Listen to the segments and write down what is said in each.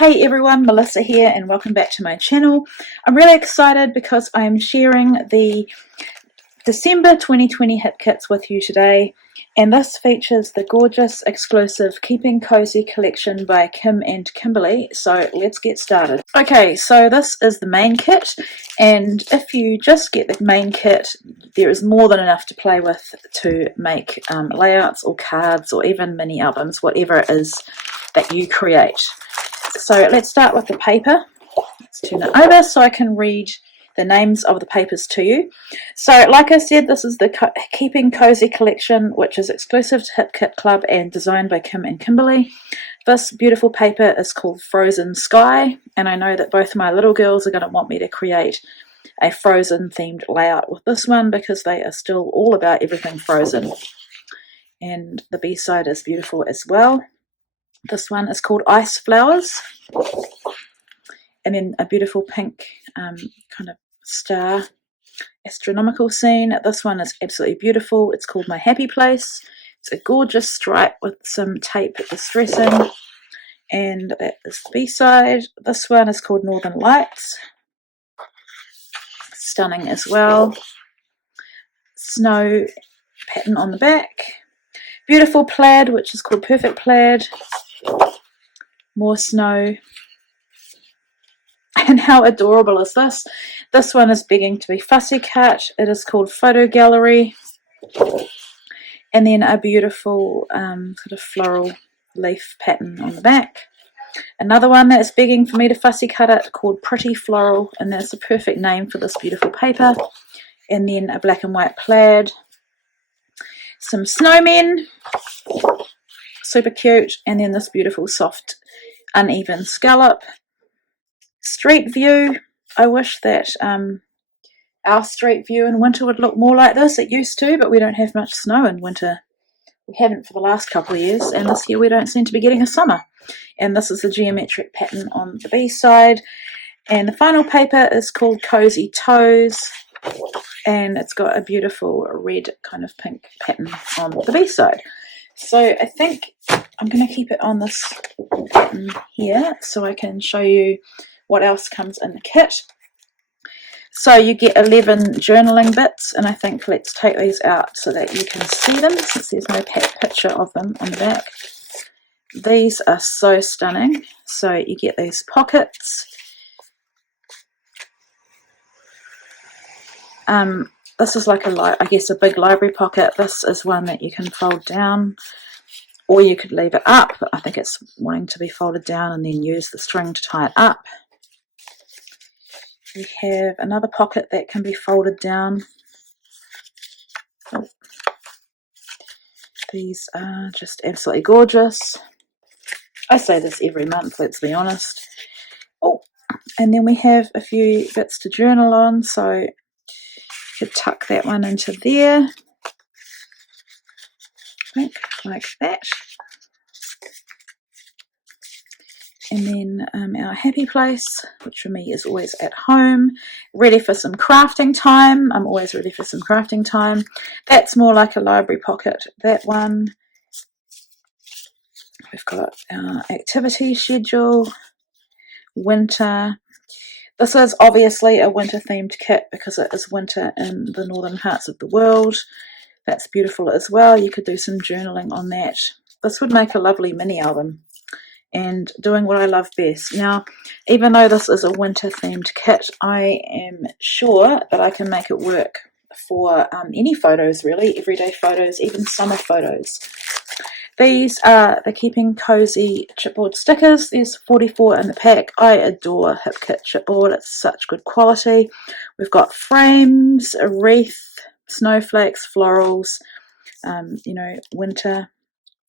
Hey everyone, Melissa here and welcome back to my channel. I'm really excited because I'm sharing the December 2020 hit kits with you today, and this features the gorgeous exclusive Keeping Cozy collection by Kim and Kimberly. So let's get started. Okay, so this is the main kit, and if you just get the main kit, there is more than enough to play with to make layouts or cards or even mini albums, whatever it is that you create. So let's start with the paper. Let's turn it over so I can read the names of the papers to you. So like I said, this is the Keeping Cozy collection, which is exclusive to Hit Kit Club and designed by Kim and Kimberly. This beautiful paper is called Frozen Sky, and I know that both of my little girls are going to want me to create a Frozen themed layout with this one because they are still all about everything Frozen. And the B-side is beautiful as well. This one is called Ice Flowers, and then a beautiful pink kind of star astronomical scene. This one is absolutely beautiful. It's called My Happy Place. It's a gorgeous stripe with some tape distressing, and that is the B-side. This one is called Northern Lights. Stunning as well. Snow pattern on the back. Beautiful plaid, which is called Perfect Plaid. More snow. And how adorable is this? This one is begging to be fussy cut. It is called Photo Gallery. And then a beautiful sort of floral leaf pattern on the back. Another one that's begging for me to fussy cut it called Pretty Floral, and that's the perfect name for this beautiful paper. And then a black and white plaid. Some snowmen. Super cute. And then this beautiful soft uneven scallop. Street view. I wish that our street view in winter would look more like this. It used to, but we don't have much snow in winter. We haven't for the last couple of years, and this year we don't seem to be getting a summer. And this is the geometric pattern on the B side. And the final paper is called Cozy Toes, and it's got a beautiful red kind of pink pattern on the B side. So I think I'm going to keep it on this pattern here so I can show you what else comes in the kit. So you get 11 journaling bits, and I think let's take these out so that you can see them, since there's no picture of them on the back. These are so stunning. So you get these pockets. This is like I guess a big library pocket. This is one that you can fold down, or you could leave it up. I think it's wanting to be folded down and then use the string to tie it up. We have another pocket that can be folded down. Oh. These are just absolutely gorgeous. I say this every month, let's be honest. Oh, and then we have a few bits to journal on, so you could tuck that one into there. I think like that. And then our happy place, which for me is always at home, ready for some crafting time. I'm always ready for some crafting time. That's more like a library pocket, that one. We've got our activity schedule, winter. This is obviously a winter themed kit because it is winter in the northern parts of the world. That's beautiful as well. You could do some journaling on that. This would make a lovely mini album. And doing what I love best. Now, even though this is a winter themed kit, I am sure that I can make it work for any photos really, everyday photos, even summer photos. These are the Keeping Cozy chipboard stickers. There's 44 in the pack. I adore Hip Kit chipboard. It's such good quality. We've got frames, a wreath, snowflakes, florals, winter.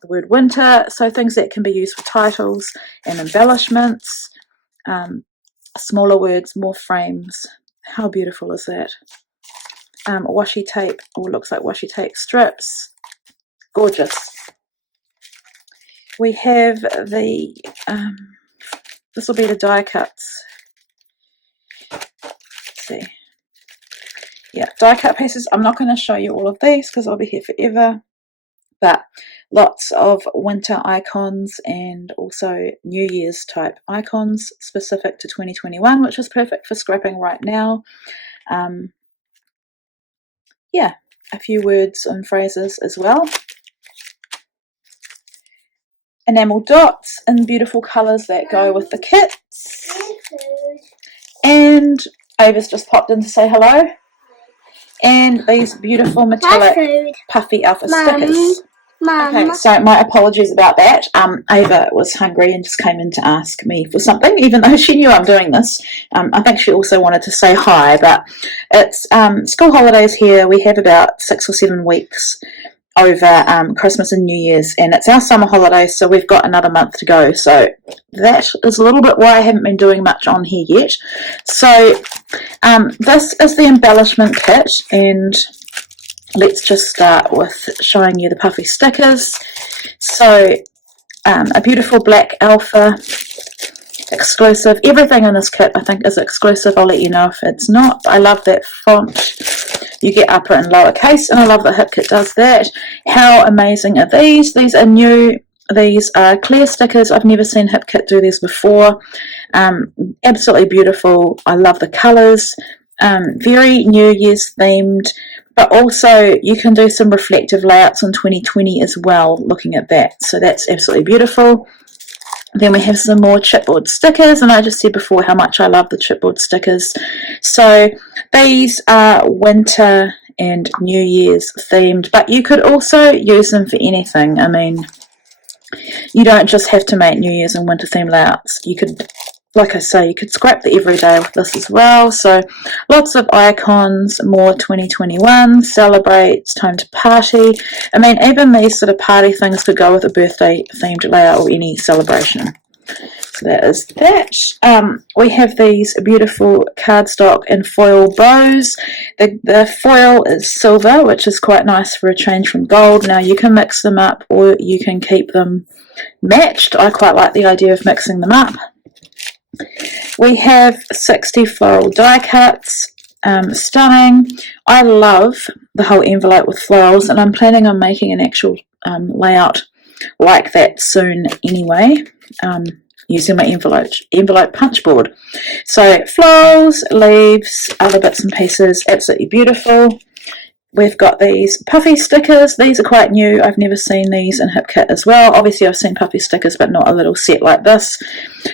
The word winter, so things that can be used for titles and embellishments, smaller words, more frames. How beautiful is that? Washi tape, or looks like washi tape strips. Gorgeous. We have the, this will be the die cuts. Let's see. Yeah, die cut pieces. I'm not going to show you all of these because I'll be here forever. but lots of winter icons and also New Year's type icons specific to 2021, which is perfect for scrapping right now. Yeah, a few words and phrases as well. Enamel dots in beautiful colours that go with the kits. And Ava's just popped in to say hello. And these beautiful metallic puffy alpha stickers. Okay, so my apologies about that. Ava was hungry and just came in to ask me for something, even though she knew I'm doing this. I think she also wanted to say hi, but it's school holidays here. We have about 6 or 7 weeks over Christmas and New Year's, and it's our summer holidays, so we've got another month to go. So that is a little bit why I haven't been doing much on here yet. So this is the embellishment kit, and let's just start with showing you the puffy stickers. So a beautiful black alpha, exclusive. Everything in this kit I think is exclusive. I'll let you know if it's not. I love that font. You get upper and lower case, and I love that HipKit does that. How amazing are these? These are new. These are clear stickers. I've never seen HipKit do these before. Absolutely beautiful. I love the colours. Very New Year's themed, but also you can do some reflective layouts in 2020 as well, looking at that. So that's absolutely beautiful. Then we have some more chipboard stickers, and I just said before how much I love the chipboard stickers. So these are winter and New Year's themed, but you could also use them for anything. I mean, you don't just have to make New Year's and winter themed layouts. You could, like I say, you could scrap the everyday with this as well. So lots of icons, more 2021, celebrate, it's time to party. I mean, even these sort of party things could go with a birthday themed layout or any celebration. So that is that. We have these beautiful cardstock and foil bows. The foil is silver, which is quite nice for a change from gold. Now you can mix them up or you can keep them matched. I quite like the idea of mixing them up. We have 60 floral die cuts, stunning. I love the whole envelope with florals, and I'm planning on making an actual layout like that soon anyway, using my envelope punch board. So florals, leaves, other bits and pieces, absolutely beautiful. We've got these puffy stickers. These are quite new. I've never seen these in HipKit as well. Obviously I've seen puffy stickers, but not a little set like this.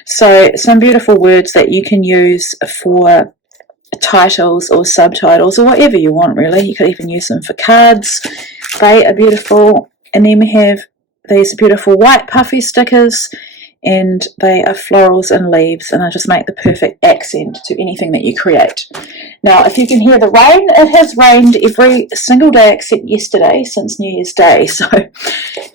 So some beautiful words that you can use for titles or subtitles or whatever you want, really. You could even use them for cards. They are beautiful. And then we have these beautiful white puffy stickers, and they are florals and leaves, and I just make the perfect accent to anything that you create. Now, if you can hear the rain, it has rained every single day except yesterday since New Year's Day, so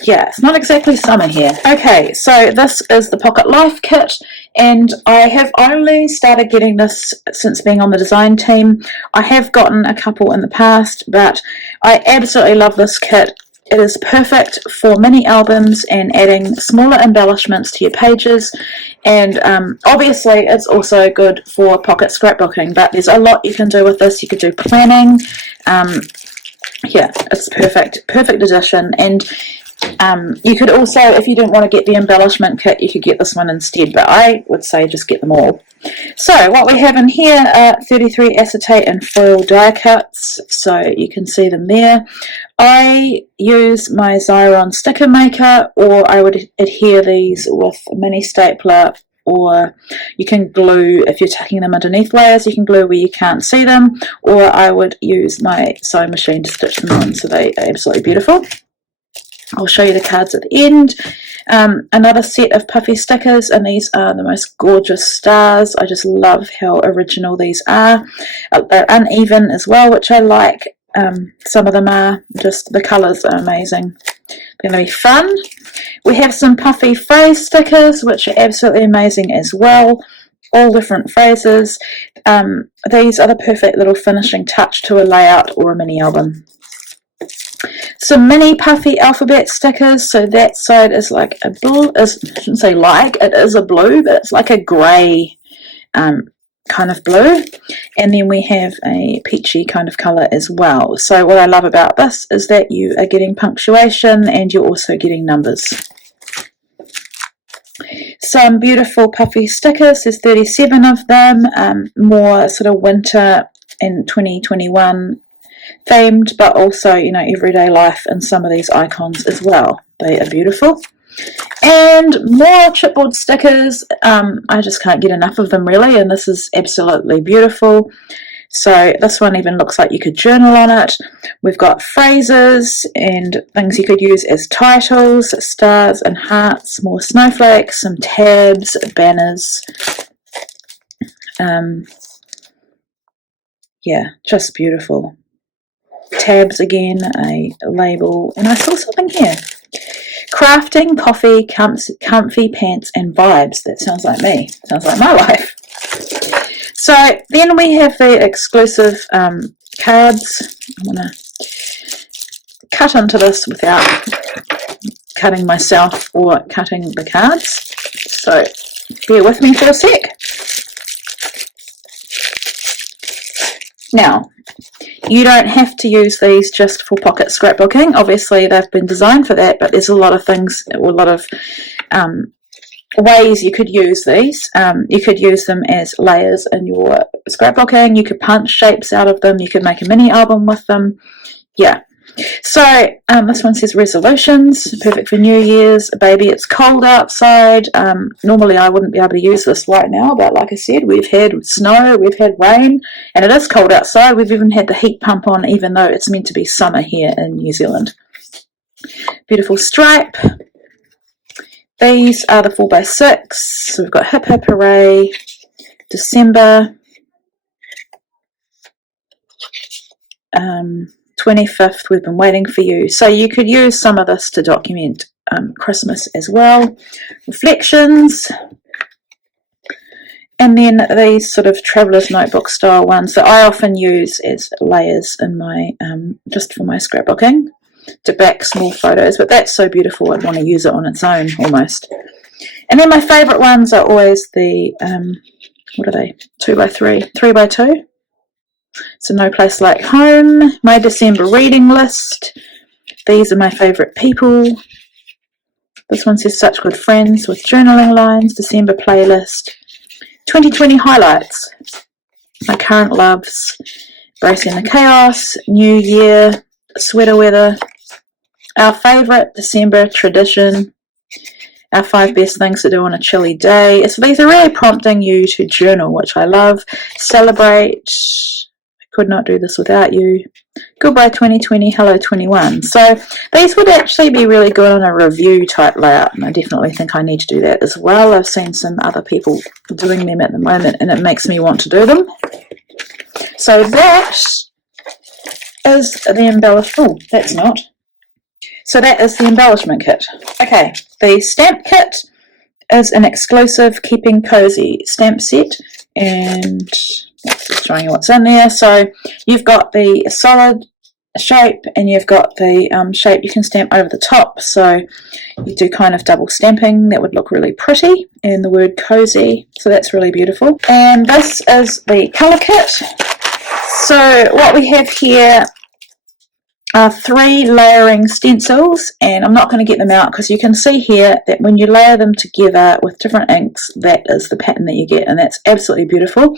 yeah, it's not exactly summer here. Okay, so this is the Pocket Life kit, and I have only started getting this since being on the design team. I have gotten a couple in the past, but I absolutely love this kit. It is perfect for mini albums and adding smaller embellishments to your pages, and obviously it's also good for pocket scrapbooking, but there's a lot you can do with this. You could do planning. Yeah, it's perfect addition. And you could also, if you didn't want to get the embellishment kit, you could get this one instead, but I would say just get them all. So what we have in here are 33 acetate and foil die cuts, so you can see them there. I use my Xyron sticker maker, or I would adhere these with a mini stapler, or you can glue, if you're tucking them underneath layers, you can glue where you can't see them, or I would use my sewing machine to stitch them on, so they are absolutely beautiful. I'll show you the cards at the end. Another set of puffy stickers, and these are the most gorgeous stars. I just love how original these are. They're uneven as well, which I like. Some of them are. Just the colours are amazing. They're going to be fun. We have some puffy phrase stickers, which are absolutely amazing as well. All different phrases. These are the perfect little finishing touch to a layout or a mini album. Some mini puffy alphabet stickers, so that side is like a blue, I shouldn't say like, it is a blue, but it's like a grey kind of blue, and then we have a peachy kind of colour as well. So what I love about this is that you are getting punctuation and you're also getting numbers. Some beautiful puffy stickers, there's 37 of them, more sort of winter and 2021 themed, but also, you know, everyday life in some of these icons as well. They are beautiful. And more chipboard stickers. I just can't get enough of them really, and this is absolutely beautiful. So this one even looks like you could journal on it. We've got phrases and things you could use as titles, stars and hearts, more snowflakes, some tabs, banners. Yeah, just beautiful. Tabs again, a label, and I saw something here. Crafting, coffee, comfy pants and vibes. That sounds like me. Sounds like my life. So then we have the exclusive cards. I'm going to cut into this without cutting myself or cutting the cards. So bear with me for a sec. Now, you don't have to use these just for pocket scrapbooking. Obviously, they've been designed for that, but there's a lot of things, or a lot of ways you could use these. You could use them as layers in your scrapbooking. You could punch shapes out of them. You could make a mini album with them. Yeah. So this one says resolutions, perfect for New Year's. Baby, it's cold outside. Normally I wouldn't be able to use this right now, but like I said, we've had snow, we've had rain, and it is cold outside. We've even had the heat pump on, even though it's meant to be summer here in New Zealand. Beautiful stripe. These are the 4x6. So we've got Hip Hip Hooray, December, 25th, we've been waiting for you. So you could use some of this to document Christmas as well. Reflections. And then these sort of traveller's notebook style ones that I often use as layers in my, just for my scrapbooking to back small photos. But that's so beautiful, I'd want to use it on its own almost. And then my favourite ones are always the, what are they, 2x3, 3x2. So No Place Like Home, my December reading list. These are my favourite people. This one says Such Good Friends with journaling lines, December playlist. 2020 highlights, my current loves, Bracing the Chaos, New Year, sweater weather, our favourite December tradition, our 5 best things to do on a chilly day. So these are really prompting you to journal, which I love. Celebrate, could not do this without you. Goodbye 2020, hello 21. So these would actually be really good on a review type layout, and I definitely think I need to do that as well. I've seen some other people doing them at the moment and it makes me want to do them. So that is the embellishment. Oh, that's not. So that is the embellishment kit. Okay, the stamp kit is an exclusive Keeping Cozy stamp set, and just showing you what's in there. So you've got the solid shape and you've got the shape you can stamp over the top, so you do kind of double stamping. That would look really pretty, and the word cozy, so that's really beautiful. And this is the colour kit. So what we have here are 3 layering stencils, and I'm not going to get them out because you can see here that when you layer them together with different inks, that is the pattern that you get, and that's absolutely beautiful.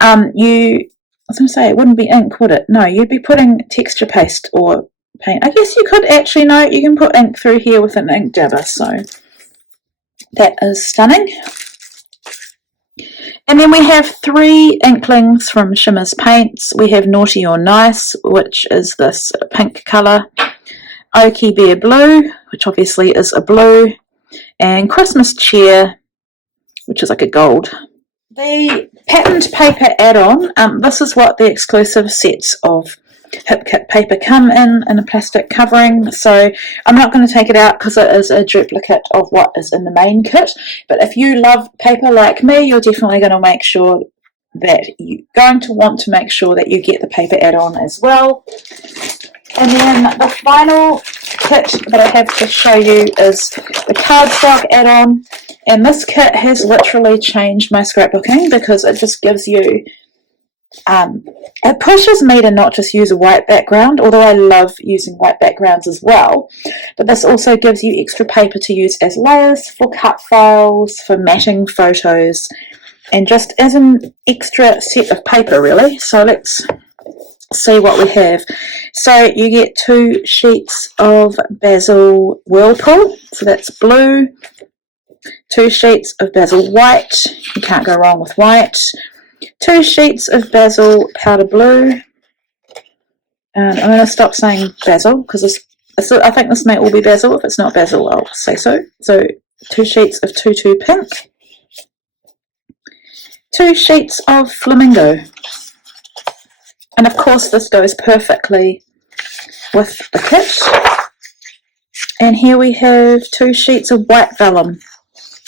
I was going to say, it wouldn't be ink, would it? No, you'd be putting texture paste or paint. I guess you could actually, no, you can put ink through here with an ink dabber, so that is stunning. And then we have 3 inklings from Shimmer's Paints. We have Naughty or Nice, which is this pink colour, Oaky Bear Blue, which obviously is a blue, and Christmas Cheer, which is like a gold. The patterned paper add-on, this is what the exclusive sets of Hip Kit paper come in a plastic covering, so I'm not going to take it out because it is a duplicate of what is in the main kit. But if you love paper like me, you're definitely going to make sure that you're going to want to make sure that you get the paper add-on as well. And then the final kit that I have to show you is the cardstock add-on. And this kit has literally changed my scrapbooking because it just gives you, it pushes me to not just use a white background, although I love using white backgrounds as well. But this also gives you extra paper to use as layers for cut files, for matting photos, and just as an extra set of paper really. So let's see what we have. So you get 2 sheets of Basil Whirlpool, so that's blue, 2 sheets of Basil White, you can't go wrong with white, 2 sheets of Basil Powder Blue, and I'm going to stop saying Basil because I think this may all be Basil. If it's not Basil, I'll say so. So 2 sheets of Tutu Pink, 2 sheets of Flamingo, and of course this goes perfectly with the kit. And here we have 2 sheets of white vellum,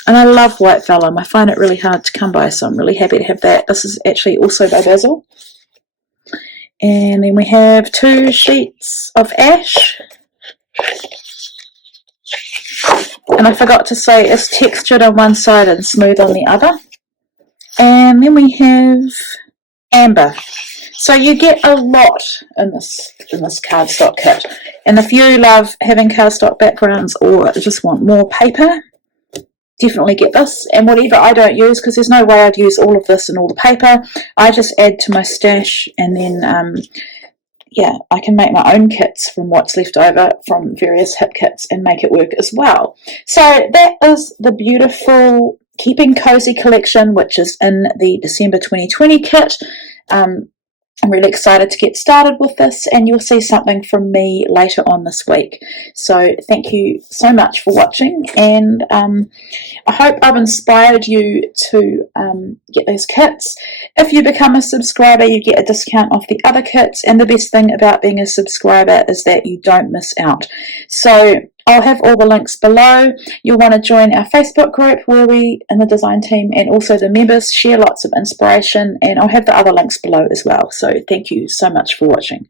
and I love white vellum. I find it really hard to come by, so I'm really happy to have that. This is actually also by Basil. And then we have 2 sheets of ash, and I forgot to say it's textured on one side and smooth on the other. And then we have amber. So you get a lot in this cardstock kit. And if you love having cardstock backgrounds or just want more paper, definitely get this. And whatever I don't use, because there's no way I'd use all of this and all the paper, I just add to my stash, and then yeah, I can make my own kits from what's left over from various hip kits and make it work as well. So that is the beautiful Keeping Cozy collection, which is in the December 2020 kit. I'm really excited to get started with this, and you'll see something from me later on this week. So thank you so much for watching, and I hope I've inspired you to get these kits. If you become a subscriber, you get a discount off the other kits, and the best thing about being a subscriber is that you don't miss out. So I'll have all the links below. You'll want to join our Facebook group where we, in the design team, and also the members, share lots of inspiration, and I'll have the other links below as well. So thank you so much for watching.